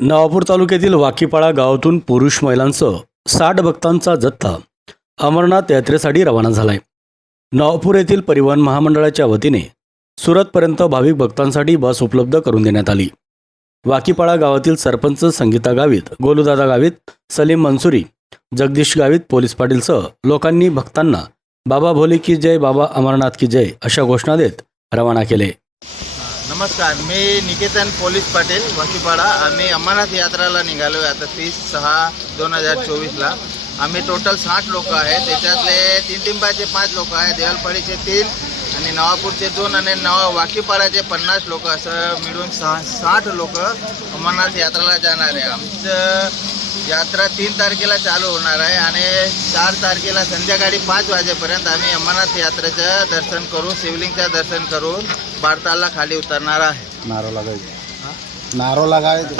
नवापूर तालुक्यातील वाकीपाळा गावातून पुरुष महिलांसह साठ भक्तांचा जत्था. अमरनाथ यात्रेसाठी रवाना झालाय. नवापूर येथील परिवहन महामंडळाच्या वतीने सुरतपर्यंत भाविक भक्तांसाठी बस उपलब्ध करून देण्यात आली. वाकीपाळा गावातील सरपंच संगीता गावित गोलूदादा गावित सलीम मनसुरी जगदीश गावित पोलीस पाटीलसह लोकांनी भक्तांना बाबा भोले की जय बाबा अमरनाथ की जय अशा घोषणा देत रवाना केले. नमस्कार मी निकेतन पोलीस पाटील वाकीपाडा आम्ही अमरनाथ यात्राला निघालो आहे आता तीस सहा दोन हजार चोवीसला. आम्ही टोटल साठ लोक आहेत. त्याच्यातले तीन टिंबाचे पाच लोक आहेत देवलपाडीचे तीन आणि नवापूरचे दोन आणि नवा वाकीपाडाचे पन्नास लोक. असं मिळून सहा साठ लोक अमरनाथ यात्राला जाणार आहे. आमचं यात्रा तीन तारखेला चालू होणार आहे आणि चार तारखेला संध्याकाळी पाच वाजेपर्यंत आम्ही अमरनाथ यात्रेचं दर्शन करू शिवलिंगचं दर्शन करून भारताला खाली उतरणार आहे. नारो लगायचं नारो लगायचं